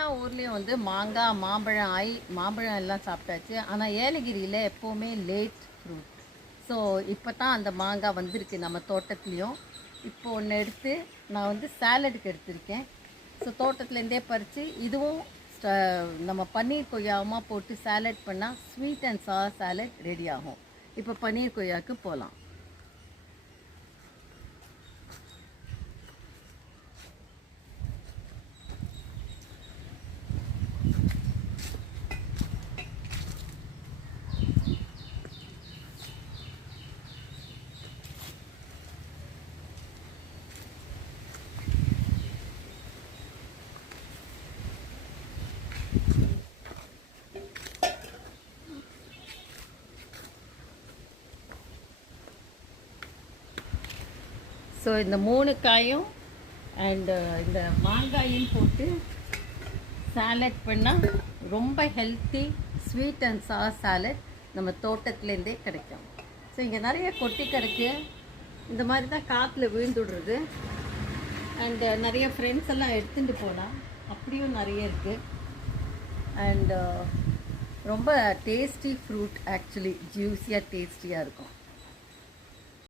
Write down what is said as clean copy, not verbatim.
எல்லா ஊர்லேயும் வந்து மாங்காய் மாம்பழம் எல்லாம் சாப்பிட்டாச்சு. ஆனால் ஏலகிரியில் எப்போவுமே லேட் ஃப்ரூட். ஸோ இப்போ தான் அந்த மாங்காய் வந்திருக்கு நம்ம தோட்டத்துலேயும். இப்போ ஒன்று எடுத்து நான் வந்து சாலடுக்கு எடுத்திருக்கேன். ஸோ தோட்டத்துலேருந்தே பறித்து இதுவும் நம்ம பன்னீர் கொய்யாவுமா போட்டு சாலட் பண்ணால் sweet and sir salad ready ஆகும். இப்போ பன்னீர் கொய்யாவுக்கு போகலாம். ஸோ இந்த 3 காயும் அண்டு இந்த மாங்காயும் போட்டு சாலட் பண்ணால் ரொம்ப healthy sweet and sir salad நம்ம தோட்டத்துலேருந்தே கிடைக்கும். ஸோ இங்கே நிறைய கொட்டி கிடக்கு. இந்த மாதிரி தான் காற்றுல விழுந்துடுறது. அண்டு நிறைய ஃப்ரெண்ட்ஸ் எல்லாம் எடுத்துகிட்டு போனால் அப்படியும் நிறைய இருக்குது. அண்டு ரொம்ப டேஸ்டி ஃப்ரூட், ஆக்சுவலி ஜூஸியாக டேஸ்டியாக இருக்கும்.